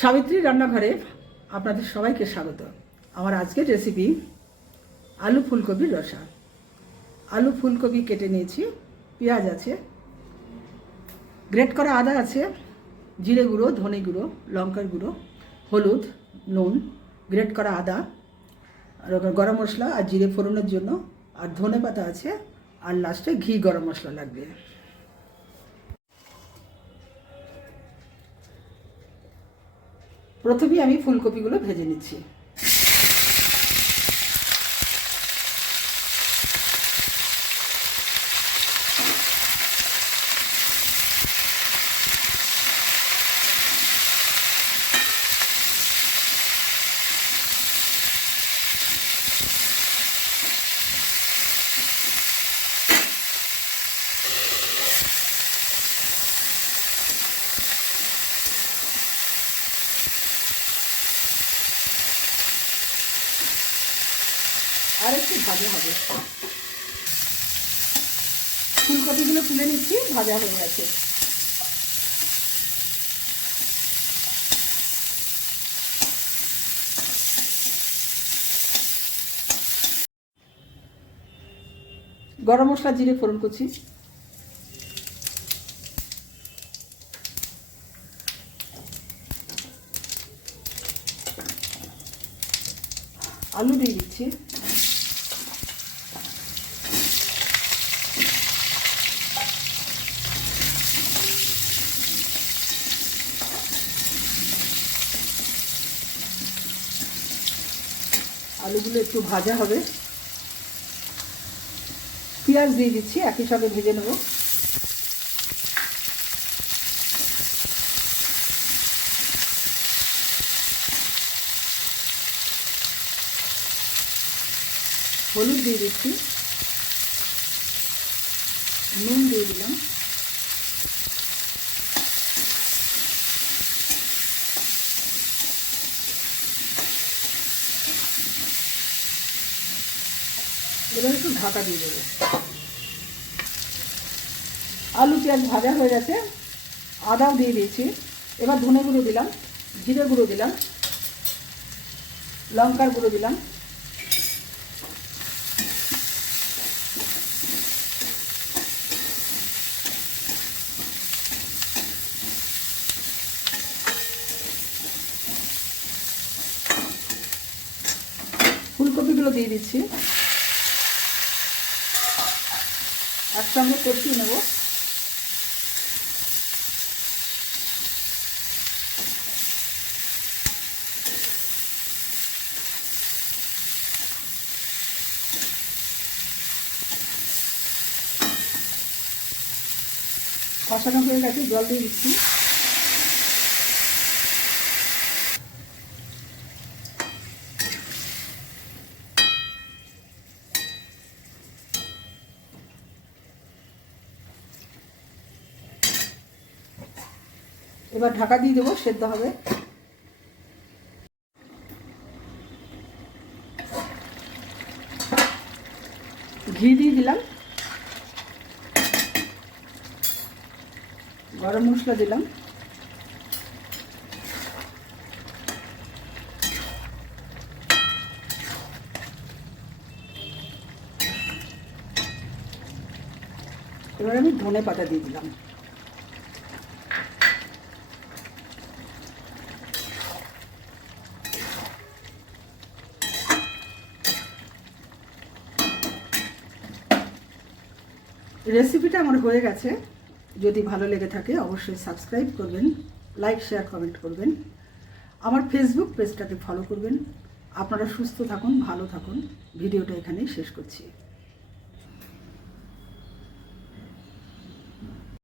সাবিত্রী রান্নাঘরে আপনাদের সবাইকে স্বাগত। আমার আজকের রেসিপি আলু ফুলকপির রসা। আলু ফুলকপি কেটে নিয়েছি, পেঁয়াজ আছে, গ্রেট করা আদা আছে, জিরে গুঁড়ো, ধনে গুঁড়ো, লঙ্কার গুঁড়ো, হলুদ, নুন, গ্রেট করা আদা, আর গরম মশলা আর জিরে ফোড়নের জন্য, আর ধনে পাতা আছে, আর লাস্টে ঘি গরম মশলা লাগবে। প্রথমেই আমি ফুলকপিগুলো ভেজে নিচ্ছি। আর একটু ভাজা হবে। ফুলকপিগুলো তুলে নিচ্ছি, ভাজা হয়ে গেছে। গরম মশলা, জিরে ফোড়ন করছি, আলু দিয়ে দিচ্ছি, আলুগুলো একটু ভাজা হবে। পেঁয়াজ দিয়ে দিচ্ছি, একই সঙ্গে ভেজে নেব। হলুদ দিয়ে দিচ্ছি, নুন দিয়ে দিলাম, এবার একটু ঢাকা দিয়ে দেবো। আলু পেঁয়াজ ভাজা হয়ে গেছে, আদাও দিয়ে দিয়েছি। এবার ধনে গুঁড়ো দিলাম, জিরে গুঁড়ো দিলাম, লঙ্কার গুঁড়ো দিলাম, ফুলকপিগুলো দিয়ে দিচ্ছি, একসঙ্গে কষিয়ে নেব। কষানো হয়ে গেছে, জল দিয়ে দিচ্ছি। এবার ঢাকা দিয়ে দেবো, সেদ্ধ হবে। ঘি দিয়ে দিলাম, গরম মশলা দিলাম, এবার আমি ধনে পাতা দিয়ে দিলাম। রেসিপিটা আমার হয়ে গেছে। যদি ভালো লেগে থাকে অবশ্যই সাবস্ক্রাইব করবেন, লাইক শেয়ার কমেন্ট করবেন, আমার ফেসবুক পেজটাকে ফলো করবেন। আপনারা সুস্থ থাকুন, ভালো থাকুন। ভিডিওটা এখানেই শেষ করছি।